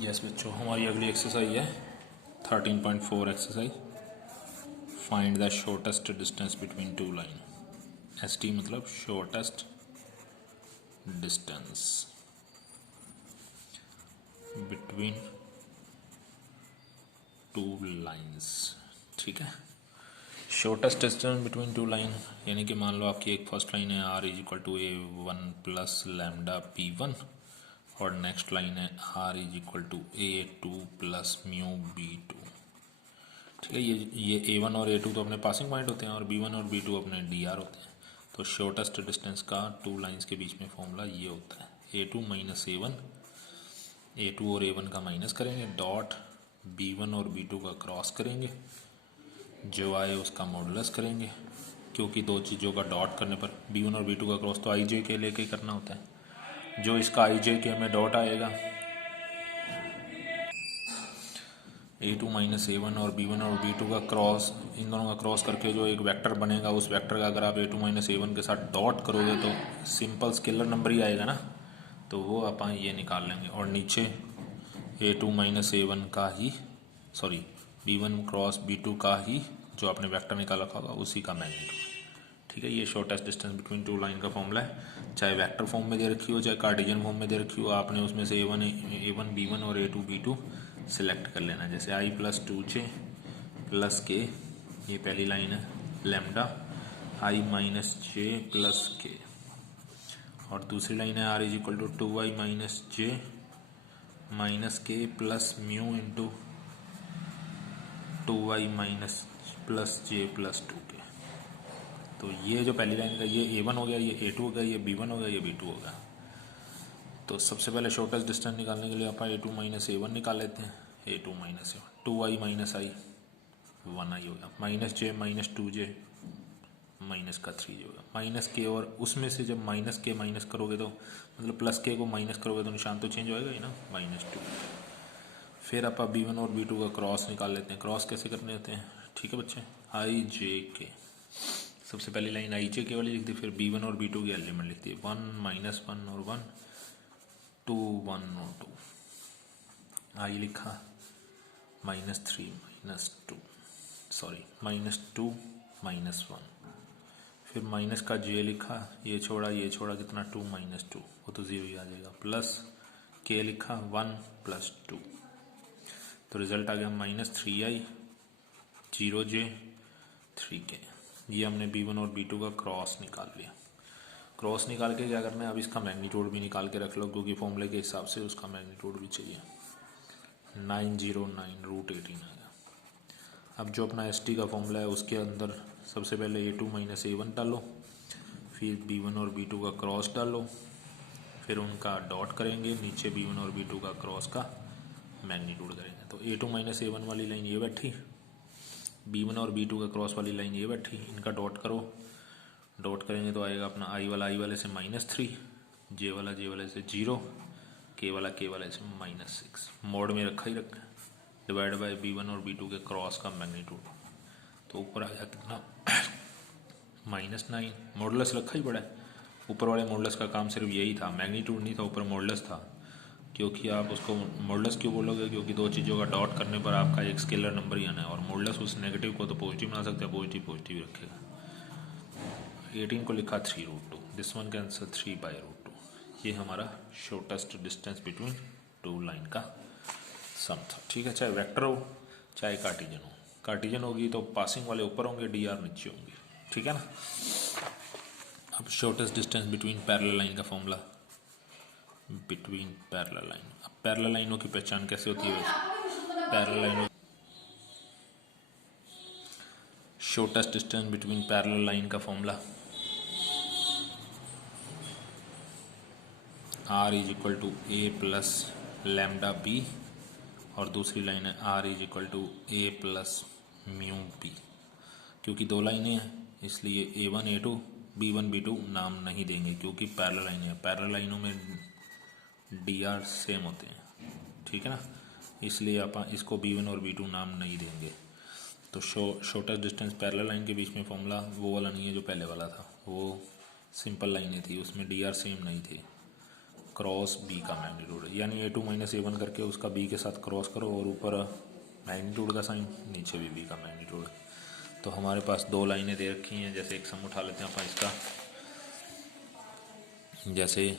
Yes बच्चों, हमारी अगली एक्सरसाइज है 13.4 exercise. Find the shortest distance between two line. S T मतलब shortest distance between two lines. ठीक है, shortest distance between two line यानी कि मान लो आपकी एक फर्स्ट लाइन है R is equal to A1 plus lambda P1 और नेक्स्ट लाइन है R is equal to A2 plus mu B2। ठीक है, ये A1 और A2 तो अपने पासिंग पॉइंट होते हैं और B1 और B2 अपने DR होते हैं। तो शॉर्टेस्ट डिस्टेंस का टू लाइंस के बीच में फॉर्मूला ये होता है A2 माइनस A1। A2 और A1 का माइनस करेंगे, डॉट B1 और B2 का क्रॉस करेंगे, जो आए उसका मॉडुलस करेंगे, क्योंकि दो चीज़ों का डॉट करने पर B1 और B2 का क्रॉस तो आई जे के लेके करना होता है। जो इसका आई जे के में डॉट आएगा A2 माइनस A1 और B1 और B2 का क्रॉस, इन दोनों का क्रॉस करके जो एक वेक्टर बनेगा उस वेक्टर का अगर आप A2 माइनस A1 के साथ डॉट करोगे तो सिंपल स्केलर नंबर ही आएगा ना, तो वो अपन ये निकाल लेंगे। और नीचे A2 माइनस A1 का ही B1 क्रॉस B2 का ही जो आपने वेक्टर निकाला होगा उसी का मैग्नीट्यूड। ठीक है, ये shortest distance between two line का फॉर्मूला है। चाहे वेक्टर फॉर्म में दे रखी हो चाहे कार्टेशियन फॉर्म में दे रखी हो, आपने उसमें से A1 B1 और A2 B2 सिलेक्ट कर लेना। जैसे I प्लस 2J प्लस के, ये पहली लाइन है, lambda I minus J plus K, और दूसरी लाइन है R is equal to 2I minus J minus K plus mu into 2I minus plus J plus 2K। तो ये जो पहली लाइन का ये A1 हो गया, ये A2 हो गया, ये B1 हो गया, ये B2 हो गया। तो सबसे पहले शॉर्टेस्ट डिस्टेंस निकालने के लिए आप A2 माइनस A1 निकाल लेते हैं। A2 minus A1 2I minus I 1I हो गया, minus J minus 2J minus का 3J होगा, माइनस के, और उसमें से जब माइनस के माइनस करोगे तो मतलब प्लस के को माइनस करोगे तो निशान तो चेंज होएगा ही ना, -2। फिर आप B1 और B2 का क्रॉस निकाल लेते हैं। क्रॉस कैसे करने होते हैं, ठीक है बच्चे, I J K। सबसे पहली लाइन आई जे के वाली लिख दी, फिर B1 और B2 की एलिमेंट लिख दी, 1 माइनस 1 और 1 2 1 और 2। आई लिखा -3 -2 -1, फिर माइनस का J लिखा, ये छोड़ा कितना 2 -2, वो तो 0 ही आ जाएगा, प्लस K लिखा 1 प्लस 2, तो रिजल्ट आ गया -3I 0J 3K। ये हमने B1 और B2 का क्रॉस निकाल लिया। क्रॉस निकाल के क्या करना है, अब इसका मैग्नीट्यूड भी निकाल के रख लो, क्योंकि फॉर्मूले के हिसाब से उसका मैग्नीट्यूड भी चाहिए। 909√18 आएगा। अब जो अपना ST का फॉर्मूला है उसके अंदर सबसे पहले A2 माइनस A1 डालो, फिर B1 और B2 का क्रॉस डालो, फिर उनका डॉट करेंगे, नीचे B1 और B2 का क्रॉस का मैग्नीट्यूड करेंगे। तो A2 माइनस A1 वाली लाइन ये बैठी, B1 और B2 का क्रॉस वाली लाइन ये बैठी, इनका डॉट करो, डॉट करेंगे तो आएगा अपना I वाले से -3, J वाले से 0, K वाले से -6। मोड में रखा ही रखा, डिवाइड बाय B1 और B2 के क्रॉस का मैग्नीट्यूड। तो ऊपर आया कितना -9, मॉडुलस रखा ही पड़ा है। ऊपर वाले मॉडुलस का काम सिर्फ यही था, मैग्नीट्यूड नहीं था, ऊपर मॉडुलस था। क्योंकि आप उसको मॉडुलस क्यों बोलोगे, क्योंकि दो चीज़ों का डॉट करने पर आपका एक स्केलर नंबर ही आना है, और मॉडुलस उस नेगेटिव को तो पॉजिटिव बना सकते हैं, पॉजिटिव रखेगा। 18 को लिखा 3√2, दिस वन का आंसर 3/√2। ये हमारा shortest distance between two line का सम था। ठीक है, चाहे वेक्टर हो चाहे कार्टेशियन हो। कार्टेशियन होगी तो पासिंग वाले ऊपर होंगे, DR नीचे होंगे। ठीक है ना। अब shortest distance between parallel line का फॉर्मूला, बिटवीन पैरेलल लाइन। अब पैरेलल लाइनों की पहचान कैसे होती है, पैरेलल लाइनों shortest distance between parallel line का formula R is equal to A plus lambda B, और दूसरी लाइन है R is equal to A plus mu B। क्योंकि दो लाइनें हैं इसलिए A1 A2 B1 B2 नाम नहीं देंगे, क्योंकि पैरेलल लाइनें हैं। पैरेलल लाइनों में DR सेम होते हैं, ठीक है ना, इसलिए आप इसको B1 और B2 नाम नहीं देंगे। तो शॉर्टेस्ट डिस्टेंस पैरेलल लाइन के बीच में फॉर्मूला वो वाला नहीं है जो पहले वाला था, वो सिंपल लाइनें थी, उसमें DR सेम नहीं थे। क्रॉस बी का मैग्नीट्यूड, यानी A2 माइनस A1 करके उसका B के साथ क्रॉस करो और ऊपर मैग्नीट्यूड का साइन, नीचे भी B का मैग्नीट्यूड। तो हमारे पास दो लाइनें दे रखी हैं। जैसे एक सम उठा लेते हैं अपन इसका, जैसे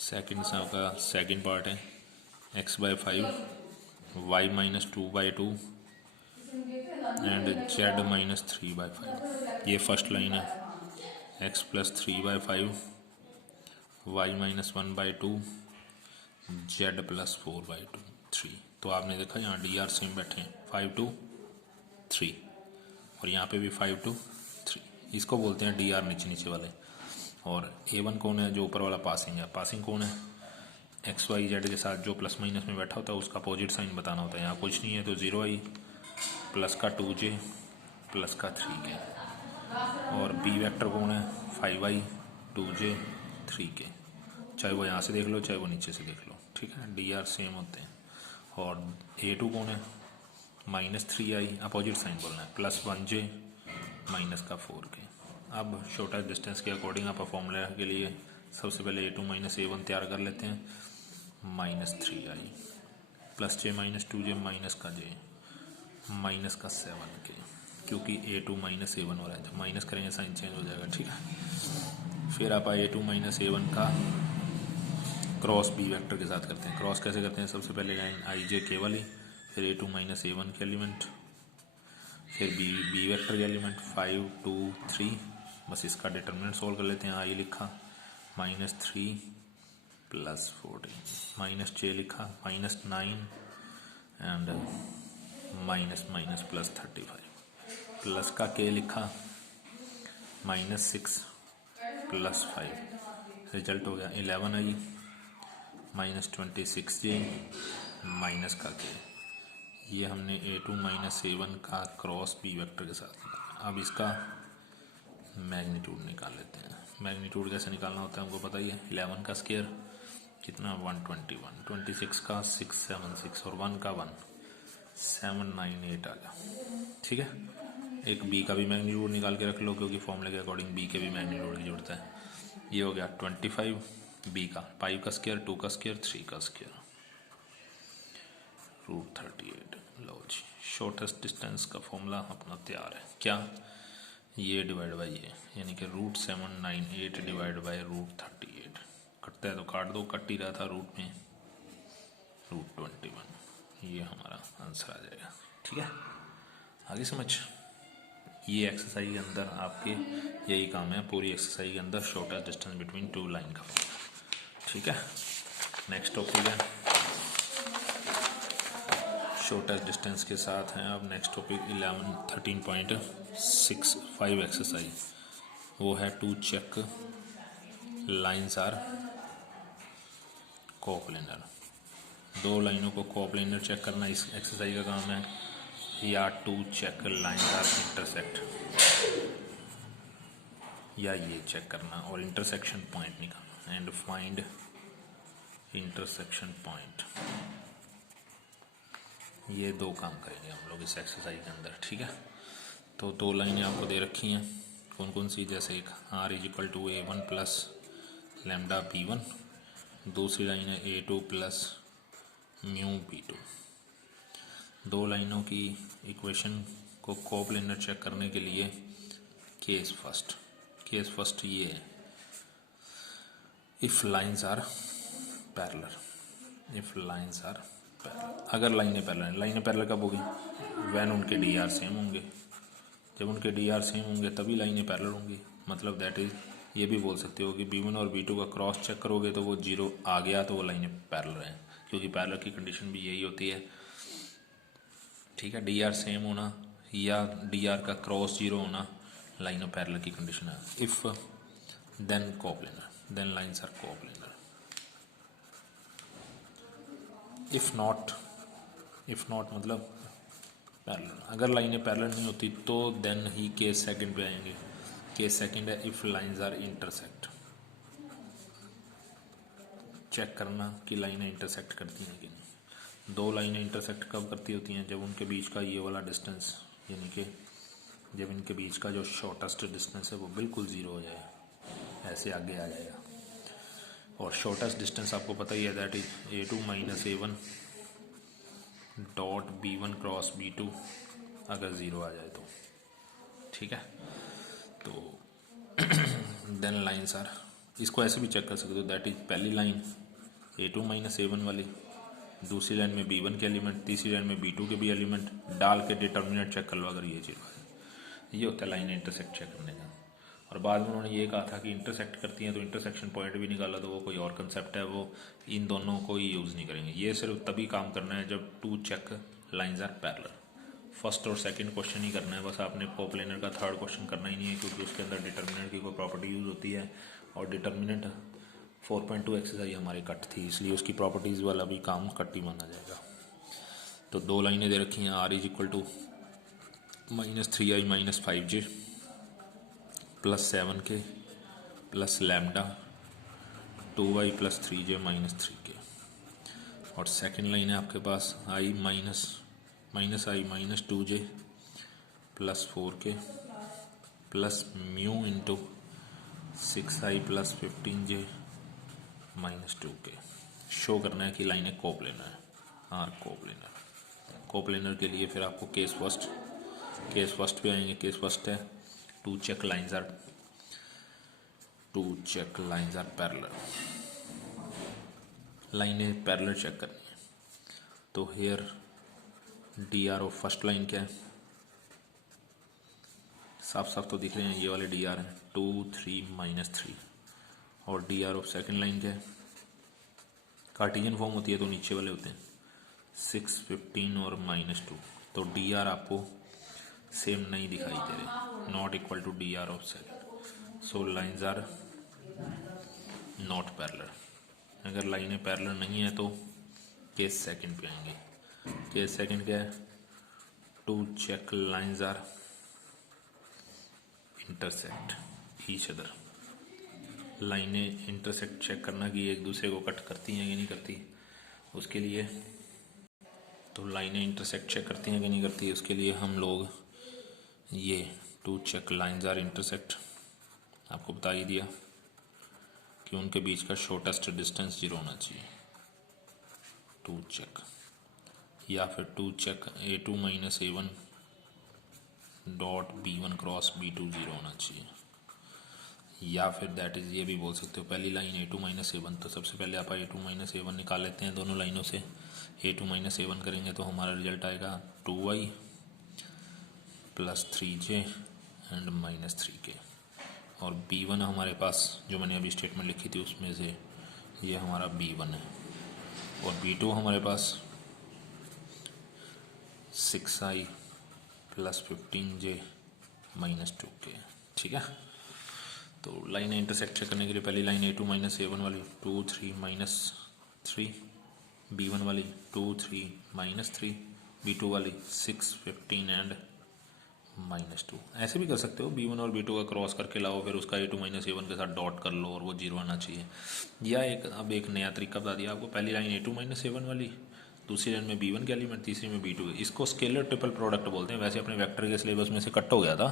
सेकंड सम का सेकंड पार्ट है x/5 y-2/2 एंड z-3/5। ये फर्स्ट लाइन है x + 3/5 y-1/2 z + 4/2 3। तो आपने देखा यहाँ DR सेम बैठे हैं 5 2 3 और यहाँ पे भी 5 2 3। इसको बोलते हैं DR नीचे नीचे वाले। और A1 कौन है? जो ऊपर वाला पासिंग है। पासिंग कौन है? XYZ के साथ जो प्लस माइनस में बैठा होता है उसका अपोजिट साइन बताना होता है। यहाँ कुछ नहीं है तो 0i प्लस का 2j प्लस का 3k। और B वेक्टर कौन है? 5i 2j 3k। चाहे वो यहाँ से देख लो चाहे वो नीचे से देख लो, ठीक है, DR सेम होते हैं। और A2 कौन है? -3i, अपोजिट साइन बोलना है, प्लस 1j माइनस का 4k। अब शॉर्टेस्ट डिस्टेंस के अकॉर्डिंग आप फॉर्मूला के लिए सबसे पहले A2 माइनस A1 तैयार कर लेते हैं। -3i plus j minus 2j minus का j माइनस का 7k, क्योंकि A2 माइनस A1 हो रहा है। जब माइनस करेंगे साइन चेंज हो जाएगा, ठीक है। फिर आप A2 माइनस A1 का क्रॉस B वेक्टर के साथ करते हैं। क्रॉस कैसे करते हैं? सबसे पहले लाइन ij k वाली, फिर A2 माइनस A1 के एलिमेंट, फिर B वेक्टर के एलिमेंट 5 2 3। बस इसका डिटर्मिनेंट सोल्व कर लेते हैं। i लिखा -3 प्लस 14, माइनस j लिखा -9 and minus minus plus 35, plus का k लिखा -6 प्लस 5। रिजल्ट हो गया 11i -26j माइनस का k। ये हमने A2 माइनस A1 का क्रॉस B वेक्टर के साथ। अब इसका मैग्नीट्यूड निकाल लेते हैं। मैग्नीट्यूड कैसे निकालना होता है हमको पता ही है। 11 का स्क्वायर कितना? 121, 26 का 676 और 1 का 1 798 आ गया, ठीक है। एक B का भी मैग्नीट्यूड निकाल के रख लो, क्योंकि फॉर्मूले के अकॉर्डिंग B के भी मैग्नीट्यूड की जरूरत है। ये हो गया 25 B का, 5 का स्क्वायर 2 का स्क्वायर 3 का स्क्वायर √38। लो जी, शॉर्टेस्ट डिस्टेंस का फॉर्मूला अपना तैयार है। क्या? ये डिवाइड बाई ये, यानी कि √798 डिवाइड बाई √38। कटता है तो काट दो, कट ही रहा था रूट में, √21। ये हमारा आंसर आ जाएगा, ठीक है। आगे समझ। ये एक्सरसाइज के अंदर आपके यही काम है, पूरी एक्सरसाइज के अंदर shortest distance between two line का, ठीक है। नेक्स्ट टॉपिक है शॉर्टेस्ट डिस्टेंस के साथ हैं। अब नेक्स्ट टॉपिक 13.65 एक्सरसाइज, वो है to check lines are coplanar. दो लाइनों को कोप्लेनर चेक करना इस एक्सरसाइज का काम है, या to check lines are intersect, या ये चेक करना और इंटरसेक्शन पॉइंट निकालना एंड फाइंड इंटरसेक्शन पॉइंट। ये दो काम करेंगे हम लोग इस एक्सरसाइज के अंदर, ठीक है। तो दो लाइनें आपको दे रखी हैं, कौन कौन सी? जैसे एक r = A1 plus lambda B1, दूसरी लाइन है A2 प्लस म्यू B2। दो लाइनों की इक्वेशन को कोप्लेनर चेक करने के लिए केस फर्स्ट ये है, इफ लाइंस आर पैरेलल। अगर लाइनें पैरेलल कब होगी? वैन उनके DR सेम होंगे। जब उनके DR सेम होंगे तभी लाइनें पैरेलल होंगी। मतलब दैट इज, ये भी बोल सकते हो कि B1 और B2 का क्रॉस चेक करोगे तो वो 0 आ गया तो वो लाइनें पैरेलल हैं, क्योंकि पैरेलल की कंडीशन भी यही होती है, ठीक है। DR सेम होना या DR का क्रॉस 0 होना लाइन पैरेलल की कंडीशन है। If then coplanar, then lines are coplanar. If not मतलब पैरेलल। अगर लाइनें पैरेलल नहीं होती तो देन ही केस सेकंड पे आएंगे। केस सेकंड है if lines are intersect. Check करना कि लाइनें इंटरसेक्ट करती हैं कि नहीं। दो लाइनें इंटरसेक्ट कब करती होती हैं? जब उनके बीच का ये वाला डिस्टेंस, यानी कि जब इनके बीच का जो शॉर्टेस्ट डिस्टेंस है वो बिल्कुल ज़ीरो हो जाए, ऐसे आगे आ जाएगा। और शॉर्टेस्ट डिस्टेंस आपको पता ही है, that is A2 minus A1 dot B1 cross B2 अगर ज़ीरो आ जाए तो, ठीक है। तो देन लाइन्स आर, इसको ऐसे भी चेक कर सकते हो, दैट इज पहली लाइन A2 माइनस A1 वाली, दूसरी लाइन में B1 के एलिमेंट, तीसरी लाइन में B2 के भी एलिमेंट डाल के डिटर्मिनेंट चेक कर लो अगर ये चीज़ है। ये होता है लाइन इंटरसेक्ट चेक करने का। और बाद में उन्होंने ये कहा था कि इंटरसेक्ट करती हैं तो इंटरसेक्शन पॉइंट भी निकाला, तो वो कोई और कंसेप्ट है, वो इन दोनों को ही यूज़ नहीं करेंगे। ये सिर्फ तभी काम करना है जब to check lines are parallel. First और सेकंड क्वेश्चन ही करना है बस आपने, कोप्लेनर का थर्ड क्वेश्चन करना ही नहीं है, क्योंकि उसके अंदर डिटर्मिनेंट की कोई प्रॉपर्टी यूज़ होती है, और डिटर्मिनेंट 4.2 एक्सरसाइज हमारी कट थी, इसलिए उसकी प्रॉपर्टीज़ वाला भी काम कट ही माना जाएगा। तो दो लाइनें दे रखी हैं, R is equal to -3i minus 5j plus 7k plus lambda 2y plus 3j minus 3k। और सेकेंड लाइन है आपके पास i minus i minus 2j plus 4k plus mu into 6i plus 15j minus 2k। Show करना है कि line है coplanar है, are coplanar. Coplanar के लिए फिर आपको केस फर्स्ट पे आएंगे। केस फर्स्ट है to check lines are parallel, लाइनें पैरेलल चेक करनी है। तो here D R of first line क्या है, साफ साफ तो दिख रहे हैं, ये वाले डी आर हैं 2 3 माइनस 3। और D R of second line क्या है, कार्टेशियन फॉर्म होती है तो नीचे वाले होते हैं 6 15 और माइनस 2। तो डी आर आपको सेम नहीं दिखाई दे रहे, not equal to D R of second. So lines are not parallel. अगर लाइनें पैरेलल नहीं है तो केस सेकंड पे आएंगे। केस सेकंड क्या है, to check lines are intersect each other. लाइनें इंटरसेक्ट चेक करना कि एक दूसरे को कट करती हैं कि नहीं करती, उसके लिए तो लाइनें इंटरसेक्ट चेक करती हैं कि नहीं करती, उसके लिए हम लोग ये to check lines are intersect आपको बता ही दिया कि उनके बीच का शॉर्टेस्ट डिस्टेंस 0 होना चाहिए, टू चेक। या फिर to check A2 minus A1 dot B1 cross B2 0 होना चाहिए। या फिर दैट इज़, ये भी बोल सकते हो पहली लाइन A2 माइनस A1, तो सबसे पहले आप A2 माइनस A1 निकाल लेते हैं दोनों लाइनों से। A2 माइनस A1 करेंगे तो हमारा रिजल्ट आएगा 2y plus 3j and minus 3k। और B1 हमारे पास जो मैंने अभी स्टेटमेंट लिखी थी उसमें से ये हमारा B1 है, और B2 हमारे पास 6i plus 15j minus 2k, ठीक है। तो लाइन इंटरसेक्ट करने के लिए पहली लाइन A2 माइनस A1 वाली 2 3 माइनस 3, B1 वाली 2 3 माइनस 3, B2 वाली 6 15 एंड माइनस 2। ऐसे भी कर सकते हो, B1 और B2 का क्रॉस करके लाओ, फिर उसका A2 माइनस A1 के साथ डॉट कर लो और वो 0 आना चाहिए। या अब एक नया तरीका बता दिया आपको, पहली लाइन A2 माइनस A1 वाली, दूसरी लाइन में B1 के एलिमेंट, तीसरी में B2। इसको स्केलर ट्रिपल प्रोडक्ट बोलते हैं। वैसे अपने वेक्टर के सिलेबस में से कट हो गया था,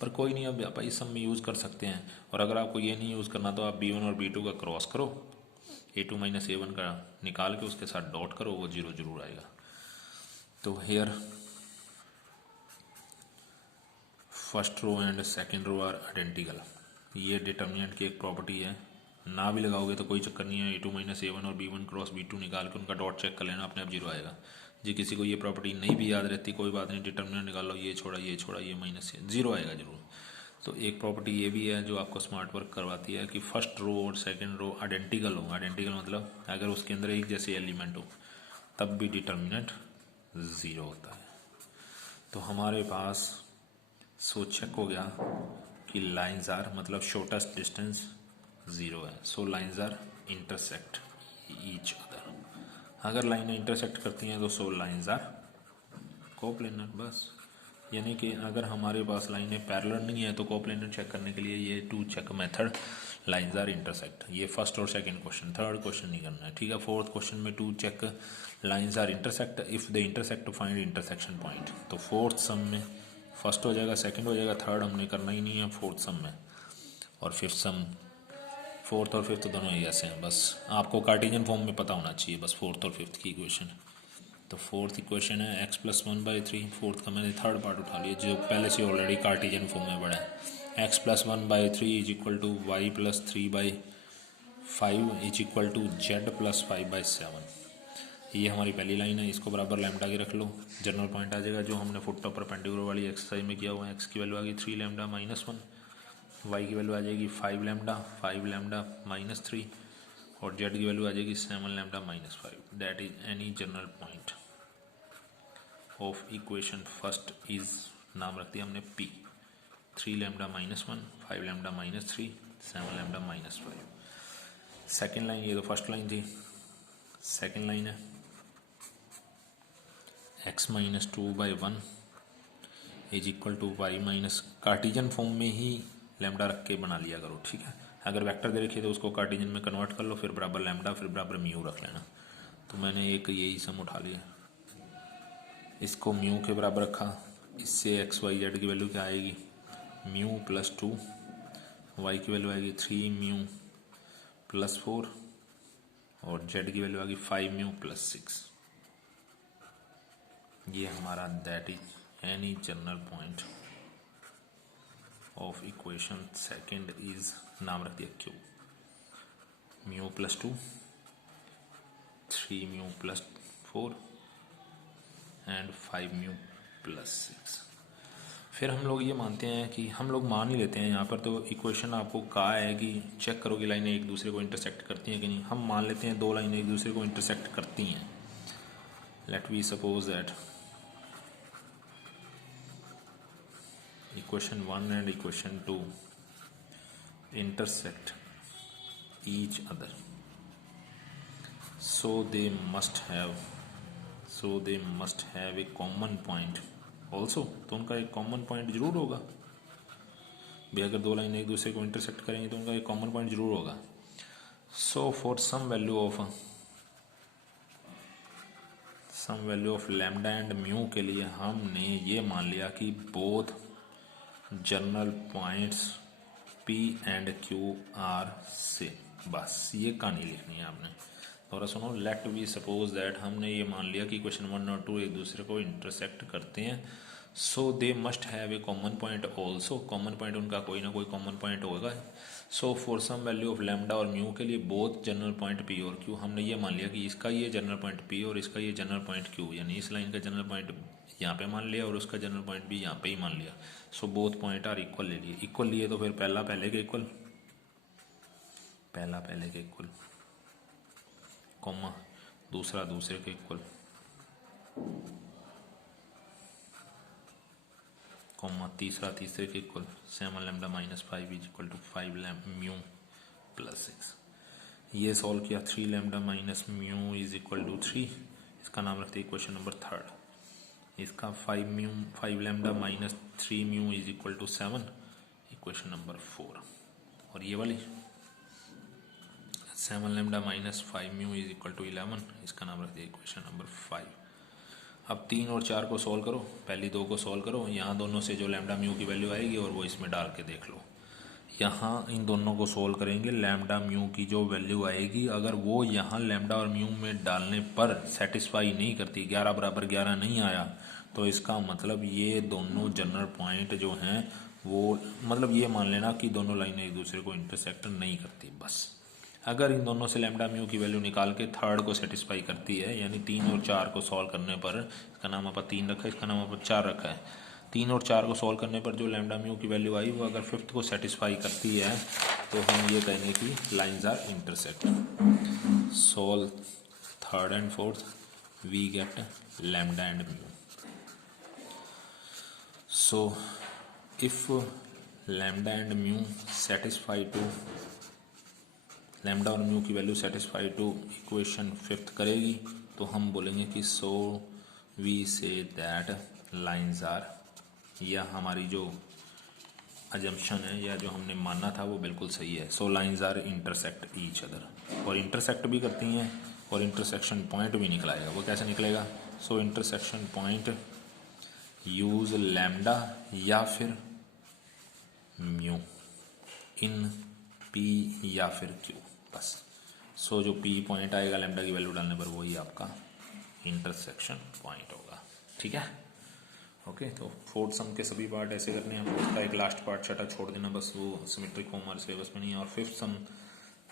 पर कोई नहीं, अब आप इस सब में यूज़ कर सकते हैं। और अगर आपको ये नहीं यूज़ करना तो आप B1 और B2 का क्रॉस करो, A2 माइनस A1 का निकाल के उसके साथ डॉट करो, वो 0 जरूर आएगा। तो here first row and second row are identical, ये डिटर्मिनेंट की एक प्रॉपर्टी है। ना भी लगाओगे तो कोई चक्कर नहीं है, A2 माइनस A1 और B1 क्रॉस B2 निकाल के उनका डॉट चेक कर लेना, अपने आप 0 आएगा। जी किसी को ये प्रॉपर्टी नहीं भी याद रहती कोई बात नहीं, डिटर्मिनेंट निकाल लो, ये छोड़ा ये माइनस से 0 आएगा जरूर। तो एक प्रॉपर्टी ये भी है जो आपको स्मार्ट वर्क करवाती है कि फर्स्ट रो और सेकेंड रो आइडेंटिकल हो। आइडेंटिकल मतलब अगर उसके अंदर एक जैसे एलिमेंट हो तब भी डिटर्मिनेंट 0 होता है। तो हमारे पास सो चेक हो गया कि लाइन्स आर मतलब शॉर्टेस्ट डिस्टेंस 0 है। So lines are intersect each other. अगर लाइनें इंटरसेक्ट करती हैं तो सो लाइन्स आर कोप्लेनर, बस। यानी कि अगर हमारे पास लाइनें पैरेलल नहीं है तो कोप्लेनर चेक करने के लिए ये to check method lines are intersect. ये फर्स्ट और सेकंड क्वेश्चन, थर्ड क्वेश्चन नहीं करना है, ठीक है। फोर्थ क्वेश्चन में to check lines are intersect if the intersect find intersection point. तो फोर्थ सम में फर्स्ट हो जाएगा, सेकंड हो जाएगा, थर्ड हमने करना ही नहीं है फोर्थ सम में। और फिफ्थ सम फोर्थ और फिफ्थ दोनों ही ऐसे हैं, बस आपको कार्टेशियन फॉर्म में पता होना चाहिए बस फोर्थ और फिफ्थ की इक्वेशन। तो फोर्थ इक्वेशन है एक्स प्लस 1/3, फोर्थ का मैंने थर्ड पार्ट उठा लिया जो पहले से ऑलरेडी कार्टेशियन फॉर्म में पड़ा है। X plus 1/3 is equal to Y plus 3/5 is equal to Z plus 5/7। ये हमारी पहली लाइन है, इसको बराबर लैम्डा की रख लो, जनरल पॉइंट आ जाएगा जो हमने फुट टॉप परपेंडिकुलर वाली एक्सरसाइज में किया हुआ है। एक्स की वैल्यू आ गई 3 लैम्डा -1, वाई की वैल्यू आ जाएगी 5 लैम्डा -3 और जेड की वैल्यू आ जाएगी 7 lambda -5। That is any general point of equation first is, नाम रख दिया हमने P, 3 lambda -1, 5 lambda -3, 7 lambda -5। Second line, ये तो फर्स्ट लाइन थी, सेकेंड लाइन है x minus 2/1 is equal to Y minus, Cartesian form में ही लैम्डा रख के बना लिया करो, ठीक है। अगर वेक्टर दे रखिए तो उसको कार्टेशियन में कन्वर्ट कर लो, फिर बराबर लैम्डा, फिर बराबर म्यू रख लेना। तो मैंने एक यही सम उठा लिया, इसको म्यू के बराबर रखा, इससे एक्स वाई जेड की वैल्यू क्या आएगी, म्यू प्लस 2, वाई की वैल्यू आएगी 3 म्यू प्लस 4 और जेड की वैल्यू आएगी 5 म्यू प्लस 6। ये हमारा that is any general point of equation second is, नाम रख दिया Q, mu plus 2, 3 mu plus 4 and 5 mu plus 6। फिर हम लोग ये मानते हैं कि हम लोग मान ही लेते हैं यहाँ पर, तो इक्वेशन आपको कहा है कि चेक करो कि लाइनें एक दूसरे को इंटरसेक्ट करती हैं कि नहीं। हम मान लेते हैं दो लाइनें एक दूसरे को इंटरसेक्ट करती हैं। Let we suppose that equation 1 and equation 2 intersect each other, so they must have a common point also। तो उनका एक कॉमन पॉइंट जरूर होगा भी, अगर दो लाइन एक दूसरे को इंटरसेक्ट करेंगे तो उनका एक कॉमन पॉइंट जरूर होगा। So for some value of lambda and mu के लिए हमने ये मान लिया कि both general points P and Q are से, बस ये कहानी लिखनी है आपने। थोड़ा सुनो, लेट वी सपोज दैट हमने ये मान लिया कि क्वेश्चन 1 और 2 एक दूसरे को इंटरसेक्ट करते हैं, so they must have a common point also, common point उनका कोई ना कोई कॉमन पॉइंट होगा। So for some value of lambda और म्यू के लिए बोथ जनरल पॉइंट P और Q, हमने ये मान लिया कि इसका ये जनरल पॉइंट P और इसका ये जनरल पॉइंट Q, यानी इस लाइन का जनरल पॉइंट यहाँ पे मान लिया और उसका जनरल पॉइंट भी यहाँ पे ही मान लिया। So both point are equal ले लिए, इक्वल लिए तो फिर पहला पहले के इक्वल, पहला पहले के इक्वल, कॉमा दूसरा दूसरे के इक्वल, कॉमा तीसरा तीसरे के equal, 7 lambda -5 is equal to 5 mu plus 6। ये सॉल्व किया, 3 lambda minus mu is equal to 3, इसका नाम रखते हैं इक्वेशन नंबर थर्ड। इसका 5 lambda -3 mu is equal to 7, equation number 4। और ये वाली 7 lambda -5 mu is equal to 11, इसका नाम रख दिया इक्वेशन नंबर 5। अब 3 और 4 को सॉल्व करो, पहली दो को सॉल्व करो, यहाँ दोनों से जो लैम्डा म्यू की वैल्यू आएगी और वो इसमें डाल के देख लो। यहाँ इन दोनों को सॉल्व करेंगे, लैम्डा म्यू की जो वैल्यू आएगी अगर वो यहाँ लैम्डा और म्यू में डालने पर सेटिस्फाई नहीं करती, 11 बराबर 11 नहीं आया, तो इसका मतलब ये दोनों जनरल पॉइंट जो हैं वो, मतलब ये मान लेना कि दोनों लाइनें एक दूसरे को इंटरसेक्ट नहीं करती। बस अगर इन दोनों से लैम्डा म्यू की वैल्यू निकाल के थर्ड को सेटिस्फाई करती है, यानी 3 और 4 को सॉल्व करने पर, इसका नाम आप 3 रखा है, इसका नाम आप 4 रखा है, 3 और 4 को सॉल्व करने पर जो लैम्डा म्यू की वैल्यू आई वो अगर फिफ्थ को सेटिस्फाई करती है तो हम ये कहेंगे कि lines are intersect. Solve third and fourth, we get lambda and mu. So if lambda and mu satisfy to, lambda और म्यू की value satisfy to equation fifth करेगी तो हम बोलेंगे कि so we say that lines are, या हमारी जो अजम्पशन है या जो हमने माना था वो बिल्कुल सही है। So lines are intersect each other, और इंटरसेक्ट भी करती हैं और इंटरसेक्शन पॉइंट भी निकलाएगा। वो कैसे निकलेगा? सो इंटरसेक्शन पॉइंट यूज लैम्डा या फिर म्यू इन पी या फिर क्यू, बस। सो जो पी पॉइंट आएगा लैम्डा की वैल्यू डालने पर वही आपका इंटरसेक्शन पॉइंट होगा। ठीक है, ओके। तो फोर्थ सम के सभी पार्ट ऐसे करने हैं। फोर्थ का एक लास्ट पार्ट छठा छोड़ देना, बस वो सिमेट्रिक फॉर्म हमारे सिलेबस में नहीं है। और फिफ्थ सम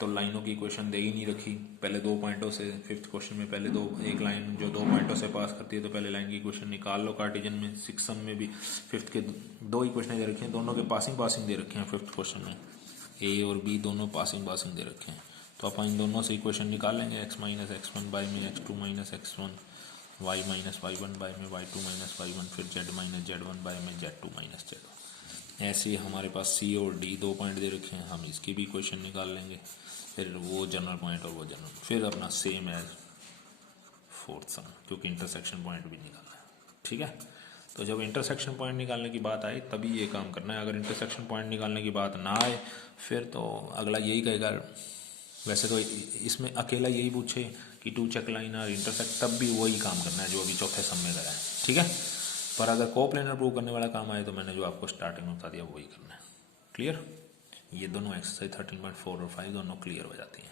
तो लाइनों की इक्वेशन दे ही नहीं रखी, पहले 2 पॉइंटों से, फिफ्थ क्वेश्चन में पहले एक लाइन जो 2 पॉइंटों से पास करती है तो पहले लाइन की इक्वेशन निकाल लो कार्टेशियन में। सिक्स सम में भी फिफ्थ के 2 इक्वेशन दे रखे हैं, दोनों के पासिंग दे रखे हैं। फिफ्थ क्वेश्चन में ए और बी दोनों पासिंग दे रखे हैं, तो अपन इन दोनों से इक्वेशन निकाल लेंगे। X minus X one by में X two minus X one, Y minus Y one by में Y two minus Y one, फिर Z minus Z one by में Z two minus Z one. ऐसे ही हमारे पास सी और डी 2 पॉइंट दे रखे हैं, हम इसकी भी इक्वेशन निकाल लेंगे। फिर वो जनरल पॉइंट और वो जनरल, फिर अपना सेम एज फोर्थ सम, क्योंकि इंटरसेक्शन पॉइंट भी निकालना है। ठीक है, तो जब इंटरसेक्शन पॉइंट निकालने की बात आए तभी ये काम करना है। अगर इंटरसेक्शन पॉइंट निकालने की बात ना आए फिर तो अगला यही कहेगा। वैसे तो इसमें अकेला यही पूछे कि टू चेक लाइन और इंटरसेक्ट, तब भी वही काम करना है जो अभी चौथे सम में करा है। ठीक है, पर अगर कोप्लेनर प्रूव करने वाला काम आए तो मैंने जो आपको स्टार्टिंग में बता दिया वही करना है। क्लियर, ये दोनों एक्सरसाइज 13.4 और 5 दोनों क्लियर हो जाती हैं।